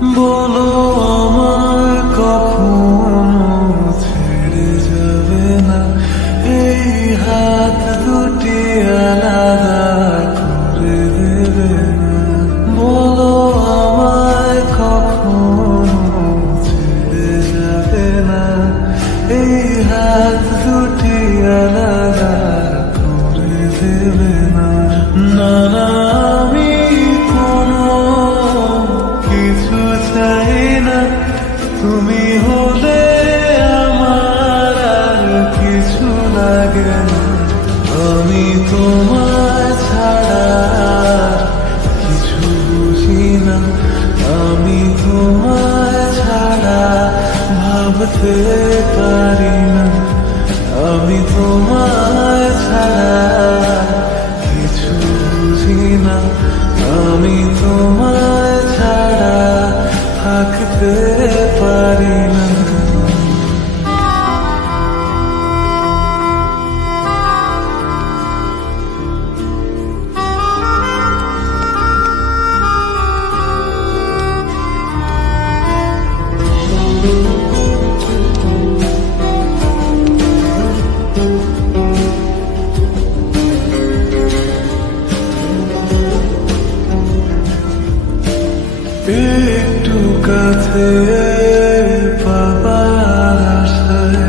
বলো আমায় কখনো ছেড়ে যাবে না, এই হাত দুটি আলাদা করে দেবে না। বলো আমায় কখনো ছেড়ে যাবে না, এই হাত দুটি আলাদা করে দেবে না। না না, আমি কোনো কিছু চাই না, তুমি হলে আমার আর কিছু লাগে না। আমি তোমায় ছাড়া কিছু বুঝি না, আমি তোমায় ছাড়া ভাবতে পারি না। আমি তোমায় ছাড়া কিছু বুঝি না, আমি তোমায় ছাড়া থাকতে পারি না। একটু কাছে পাবার আশায়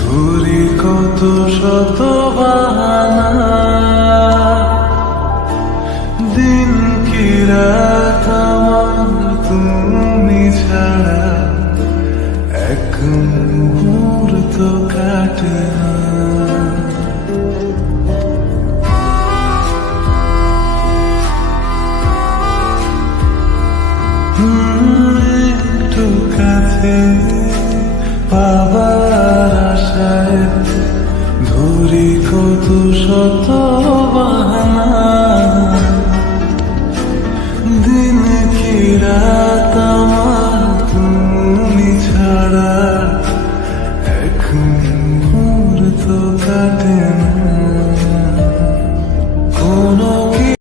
ধরি কত শত বাহানা। দিন কি রাত আমার তুমি ছাড়া এক মুহূর্ত কাটে না। একটু কাছে পাবার আশায় ধরি কত শত বাহানা। দিন কি রাত আমার তুমি ছাড়া এক মুহূর্ত কাটে